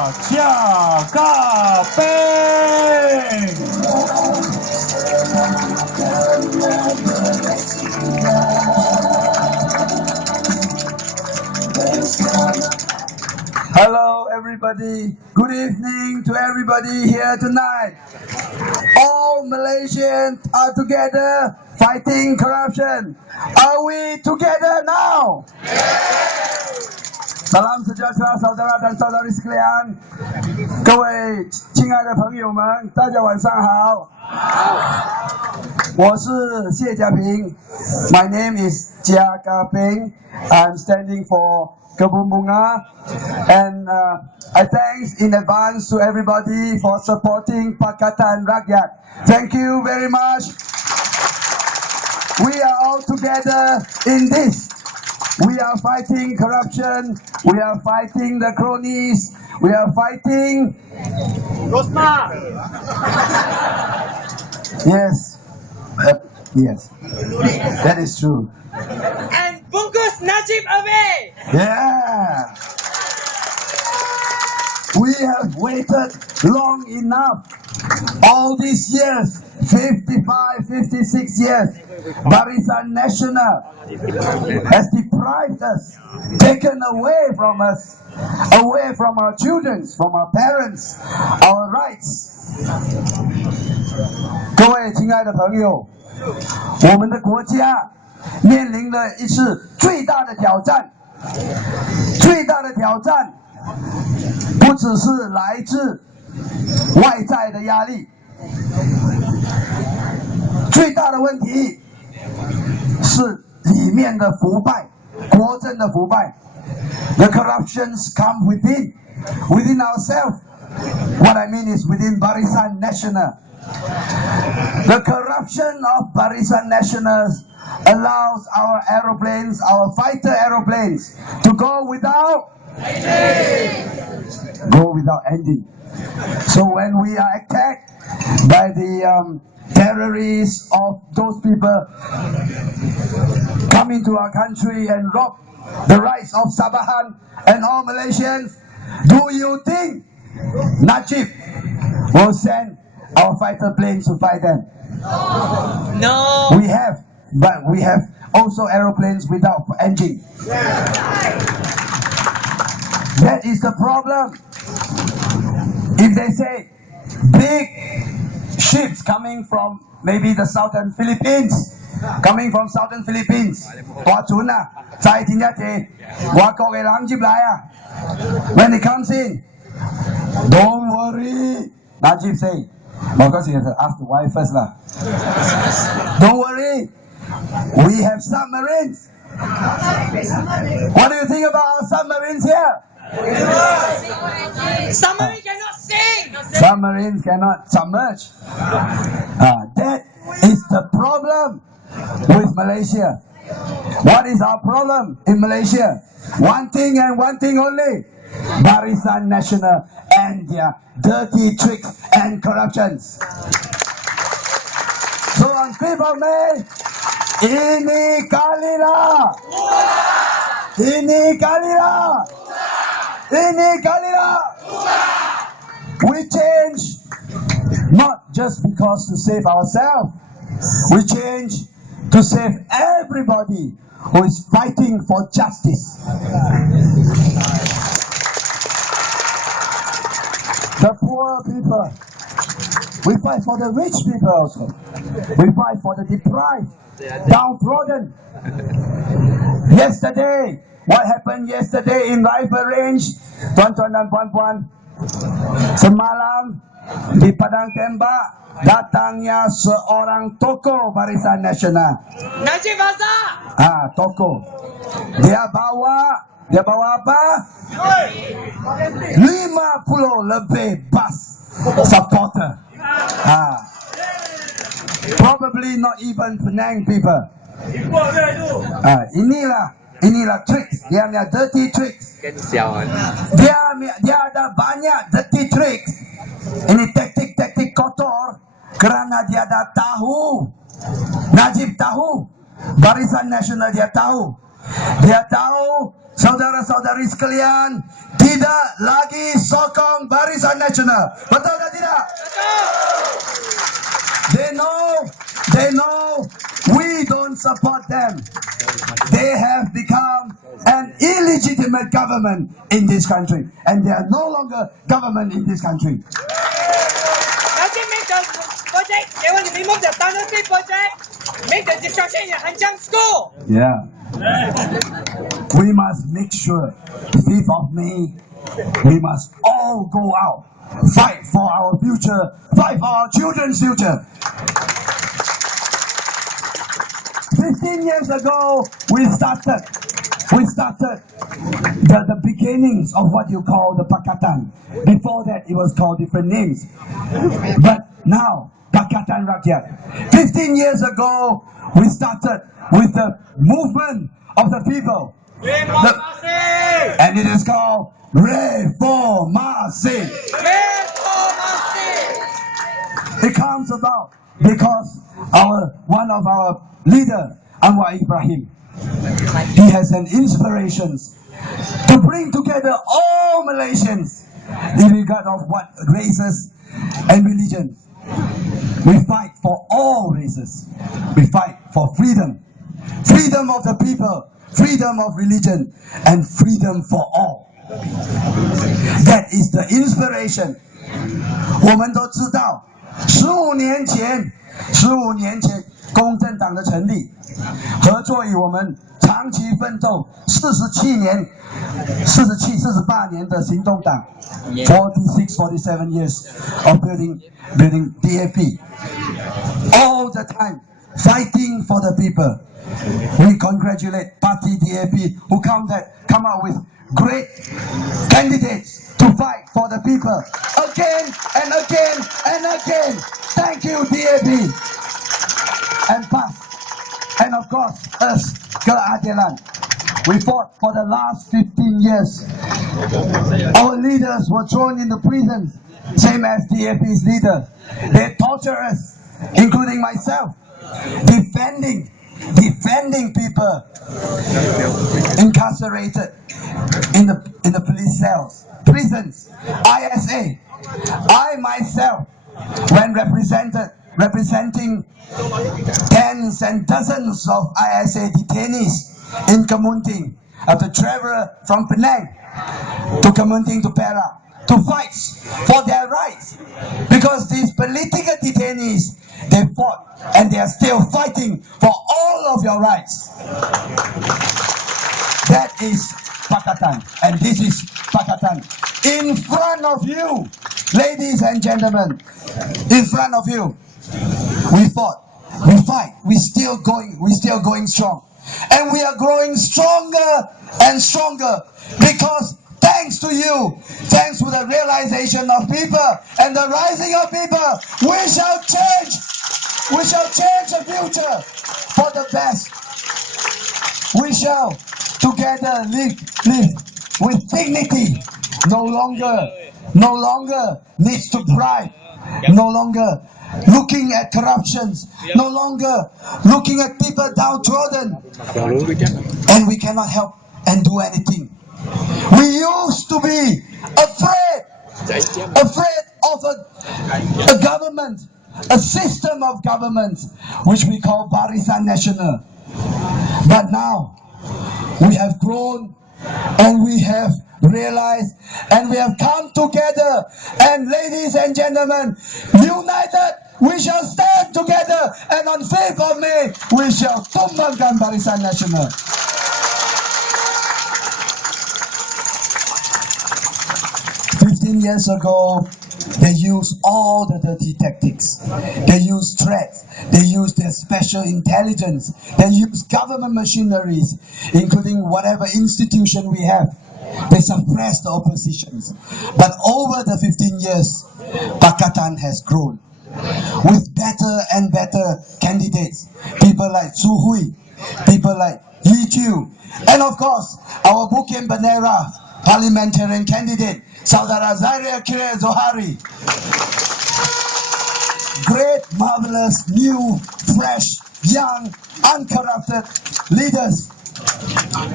Cheah, Peng. Hello everybody, good evening to everybody here tonight. All Malaysians are together fighting corruption. Are we together now? Salam sejahtera saudara dan saudari sekalian. 各位亲爱的朋友们，大家晚上好。我是谢家平。My name is Cheah Peng. I'm standing for Kebun Bungah, and I thanks in advance to everybody for supporting Pakatan Rakyat. Thank you very much. We are all together in this. We are fighting corruption. We are fighting the cronies. We are fighting. Rosma. Yes. Yes. That is true. And Bungkus Najib away! Yeah. We have waited long enough. All these years, 55, 56 years, Barisan Nasional has deprived us, taken away from us, away from our children, from our parents, our rights. 各位亲爱的朋友，我们的国家面临了一次最大的挑战，最大的挑战不只是来自外在的压力，最大的问题是里面的腐败，国政的腐败。The corruptions come within ourselves. What I mean is within Barisan Nasional. The corruption of Barisan Nasional allows our aeroplanes, our fighter aeroplanes, to go without engine. So when we are attacked by the terrorists of those people come into our country and rob the rights of Sabahan and all Malaysians, do you think Najib will send our fighter planes to fight them? No. We have, but we have also aeroplanes without engine. That is the problem. If they say big ships coming from maybe the southern Philippines, coming from southern Philippines, 大船啊，載電一地，外國嘅人接嚟啊。When it comes in, don't worry. Najib say, because he has to ask the wife first lah. Don't worry, we have submarines. What do you think about our submarines here? Submarine cannot sing! Submarines cannot submerge. That is the problem with Malaysia. What is our problem in Malaysia? One thing and one thing only. Barisan Nasional and their dirty tricks and corruptions. So on 5th of May, ini kalilah. Ini kalilah. Ini kalilah. We change not just because to save ourselves. We change to save everybody who is fighting for justice. The poor people. We fight for the rich people also. We fight for the deprived, downtrodden. Yesterday, what happened yesterday in Rifle Range? Tuan-tuan dan puan-puan, semalam di padang tembak datangnya seorang tokoh Barisan Nasional. Najib Razak! Tokoh. Dia bawa apa? 50 lebih bus supporter. Probably not even Penang people. Inilah tricks. Dia punya dirty tricks. Dia ada banyak dirty tricks. Ini taktik-taktik kotor kerana dia dah tahu. Najib tahu. Barisan Nasional dia tahu. Dia tahu saudara-saudari sekalian, tidak lagi sokong Barisan Nasional. Betul atau tidak? They know we don't support them. They have become an illegitimate government in this country, and they are no longer government in this country. Najib make the project, they want to remove the tunnel pit project, make the destruction in Hanjiang school. Yeah. We must make sure, 5th of May, we must all go out, fight for our future, fight for our children's future. 15 years ago, we started the beginnings of what you call the Pakatan. Before that, it was called different names. But now, Pakatan Rakyat. 15 years ago, we started with the movement of the people. And it is called Reformasi. It comes about because one of our leader, Anwar Ibrahim, he has an inspiration to bring together all Malaysians, irregardless of what races and religions. We fight for all races. We fight for freedom. Freedom of the people, freedom of religion, and freedom for all. That is the inspiration. 我们都知道，15年前公正党的成立，合作于我们长期奋斗48年的行动党 ，47 years of building DAP, all the time fighting for the people. We congratulate Party DAP who come out with great candidates to fight for the people again and again and again. Thank you, DAP. And PAS, and of course us, Keadilan. We fought for the last 15 years. Our leaders were thrown into prisons, same as DAP's leader. They torture us, including myself, defending people incarcerated in the police cells, prisons, ISA. I myself, when representing tens and dozens of ISA detainees in Kebun, to travel from Penang to Kebun to Perak to fight for their rights, because these political detainees, they fought and they are still fighting for all of your rights. That is Pakatan, and this is Pakatan in front of you, ladies and gentlemen. In front of you, we fought, we fight, we still going strong, and we are growing stronger and stronger, because thanks to you, thanks to the realization of people and the rising of people, we shall change the future for the best. We shall together live with dignity, no longer needs to bribe, no longer looking at corruptions, no longer looking at people downtrodden, and we cannot help and do anything. We used to be afraid of a government, a system of government, which we call Barisan Nasional. But now we have grown, and we have realized, and we have come together, and ladies and gentlemen, united we shall stand together, and on 5th of May we shall tumbangkan Barisan Nasional. Years ago, they used all the dirty tactics. They used threats. They used their special intelligence. They used government machineries, including whatever institution we have. They suppressed the oppositions. But over the 15 years, Pakatan has grown with better and better candidates. People like Su Hui, people like Yi Chiu, and of course, our Bukit Bendera parliamentarian candidate, Saudara Zaria Kira Zohari. Great, marvelous, new, fresh, young, uncorrupted leaders.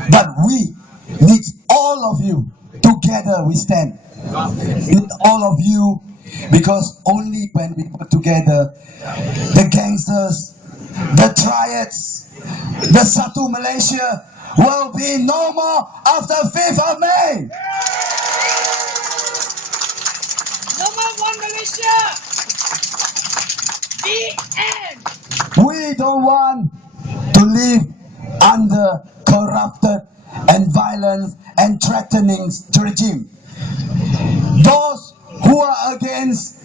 But we needs all of you. Together we stand. With all of you, because only when we put together, the gangsters, the triads, the Satu Malaysia will be no more after 5th of May. No more one Malaysia. The end. We don't want to live under corrupted and violent and threatening regime. Those who are against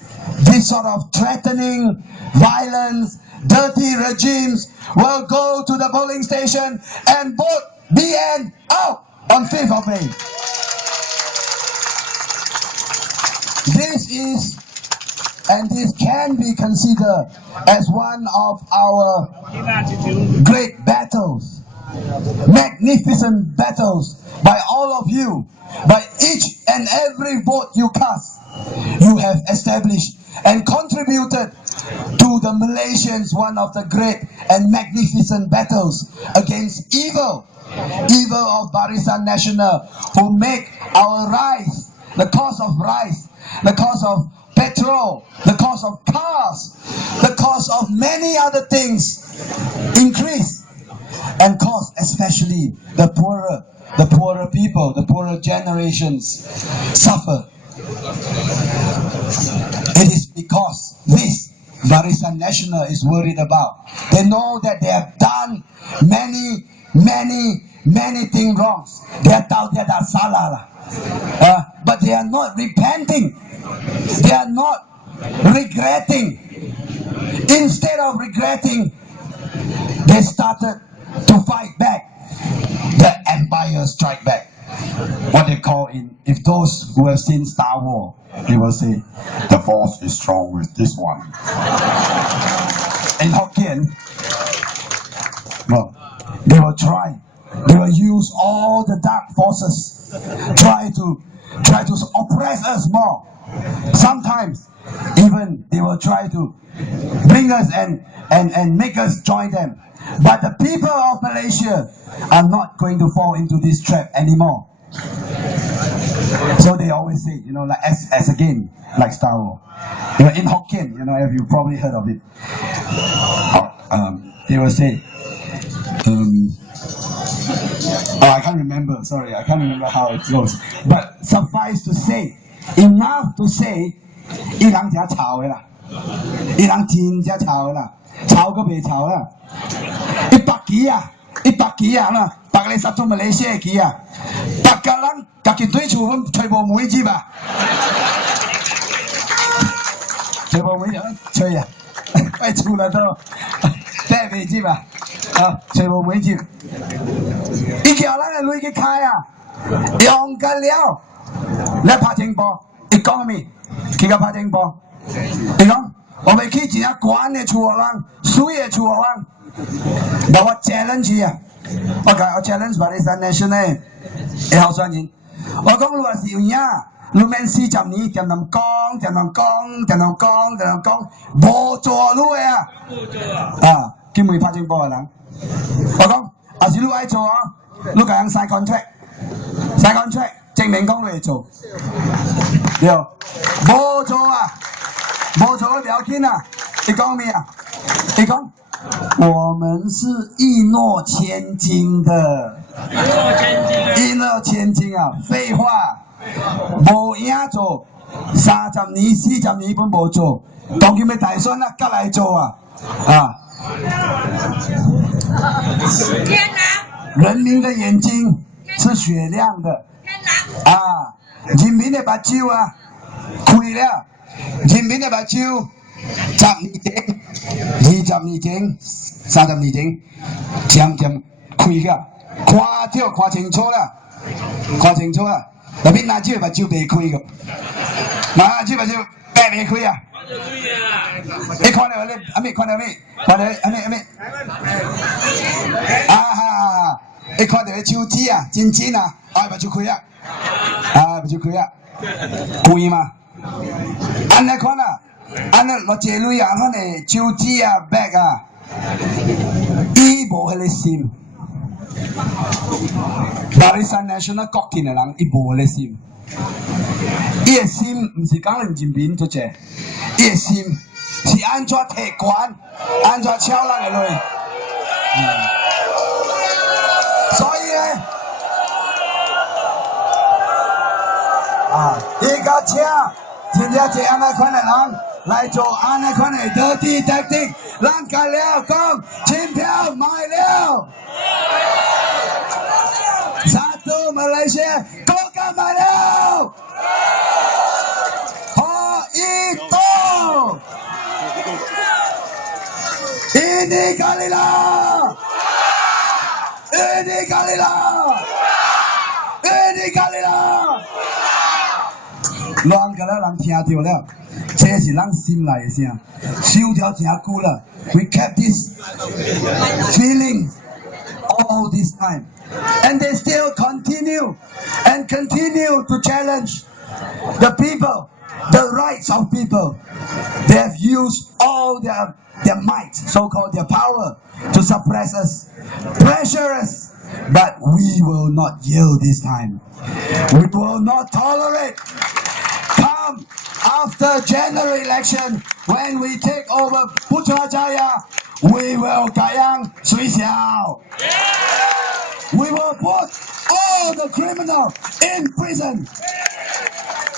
this sort of threatening, violence, dirty regimes will go to the polling station and vote BN out on 5th of May. This is, and this can be considered as one of our great battles, magnificent battles by all of you. By each and every vote you cast, you have established and contributed to the Malaysians one of the great and magnificent battles against evil of Barisan Nasional, who make our rice, the cost of rice, the cost of petrol, the cost of cars, the cost of many other things increase, and cost especially the poorer people, the poorer generations suffer. It is because this Barisan Nasional is worried about. They know that they have done many things wrong. They tahu dia dah salah lah. But they are not repenting. They are not regretting. Instead of regretting, they started to fight back. The Empire Strike Back. What they call if those who have seen Star Wars, they will say, the force is strong with this one. In Hokkien, well, they will use all the dark forces, try to oppress us more. Sometimes, even they will try to bring us and make us join them. But the people of Malaysia are not going to fall into this trap anymore. So they always say, like as again, like Star Wars. In Hokkien, if you probably heard of it, they will say, I can't remember. Sorry, I can't remember how it goes. But suffice to say, enough to say, 伊人真吵的啦，伊人真正吵的啦，吵个袂吵啦。100支啊，啦，100个杀中马来西亚支啊，100个人家己对厝，阮吹无每支吧，吹无每支，吹啊，快厝啦都，带袂支吧，吹无每支，伊叫咱的雷去开啊，用个了，来拍情报，伊讲咩？去个拍情报，伊讲我们去一下官的厝人，水的厝人。但我 challenge 啊，我 challenge Barisan Nasional 的候选人。我讲如果是有影，你免40年点样讲，无做路的啊，去问拍情报的人。我讲，要是你爱做啊，你甲人sign contract，证明讲你会做，对，无做啊，无做不要紧啊，你讲咩啊？你讲。我们是一诺千金的，一诺千金啊！废话，无影做，30年、40年本无做，当今要大选啊，才来做啊！人民的眼睛是雪亮的啊！人民的目睭啊，开了，人民的目睭。10年前、20年前、30年前，渐渐开个，看清楚啦，特别哪只目睭未开个，哪只目睭白未开啊？你看到没？阿妹看到没？看到阿妹，你看到个手指啊，真啊，目睭开啊，目睭开啊，贵嘛？安尼看啊。安尼落济钱啊，安尼手指啊、back 啊，伊无迄个心， Barisan National 国天的人，伊无咧心，伊的心唔是讲人民做者，伊的心是安怎摕权，安怎敲人的落。所以咧，伊甲Cheah真正是安尼款的人来做安尼款的 dirty tactic， 咱甲了讲，钱票买了。Satu Malaysia, kau kan mana? Oh itu, ini kalilah, ini kalilah, ini kalilah. 乱个了，人听到了，这是咱心内的声，收条真久了。We kept this feeling all this time. And they still continue and continue to challenge the people, the rights of people. They have used all their might, so-called their power, to suppress us, pressure us. But we will not yield this time. We will not tolerate. Come after general election, when we take over Putrajaya, we will Kayang Sui Xiao. We will put all the criminals in prison,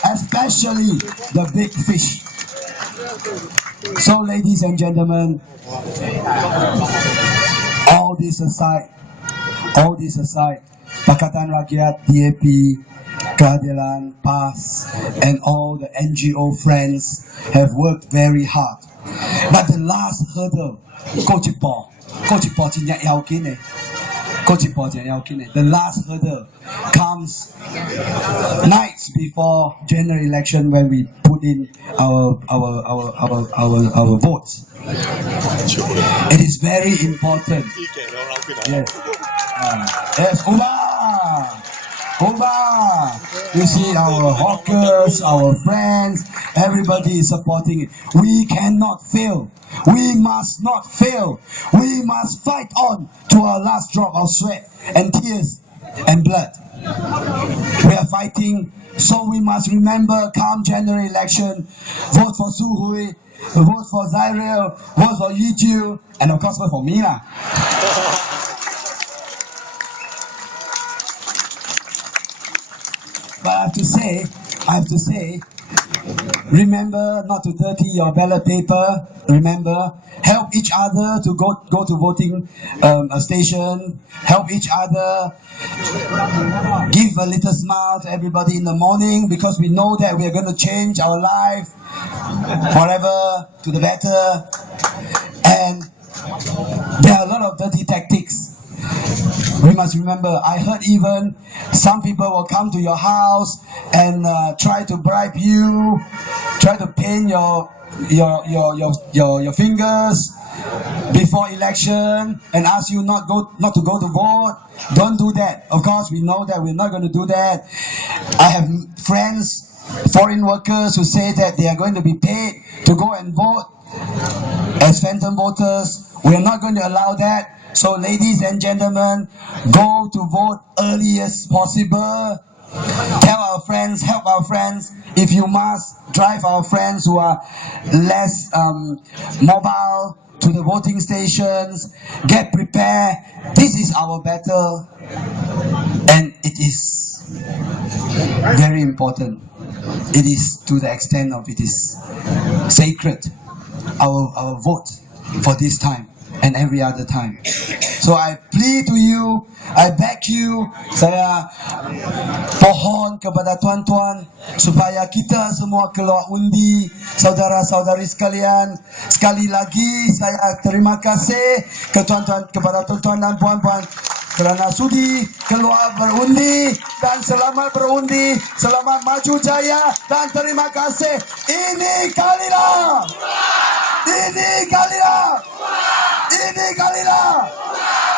especially the big fish. So, ladies and gentlemen, all this aside, Pakatan Rakyat, DAP, Keadilan, PAS, and all the NGO friends have worked very hard. But the last hurdle, the last hurdle comes nights before general election when we put in our votes. It is very important. Yes, Uba. You see our hawkers, our friends, everybody is supporting it. We cannot fail. We must not fail. We must fight on to our last drop of sweat and tears and blood. We are fighting, so we must remember come general election, vote for Su Hui, vote for Zairil, vote for Yi Jiu, and of course vote for me lah. But I have to say, remember not to dirty your ballot paper. Remember, help each other to go to voting station. Help each other. Give a little smile to everybody in the morning, because we know that we are going to change our life forever to the better. And there are a lot of dirty tactics. We must remember, I heard even some people will come to your house and try to bribe you, try to paint your fingers before election and ask you not to go to vote. Don't do that. Of course, we know that we're not going to do that. I have friends, foreign workers, who say that they are going to be paid to go and vote as phantom voters. We are not going to allow that. So, ladies and gentlemen, go to vote early as possible. Tell our friends, help our friends. If you must, drive our friends who are less mobile to the voting stations. Get prepared. This is our battle, and it is very important. It is to the extent of it is sacred. Our vote for this time and every other time. So I plead to you, I beg you, saya pohon kepada tuan-tuan supaya kita semua keluar undi, saudara-saudari sekalian. Sekali lagi saya terima kasih kepada tuan-tuan dan puan-puan kerana sudi keluar berundi, dan selamat berundi, selamat maju jaya, dan terima kasih. Ini kalilah. Ini kalilah. Ini kalilah.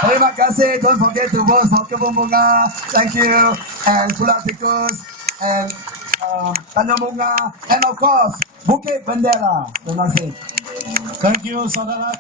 Terima kasih. Don't forget to vote for Kebun Bungah. Thank you. And Pulau Tikus and Tanjung Bungah, and of course Bukit Bendera. Terima kasih. Thank you, saudara.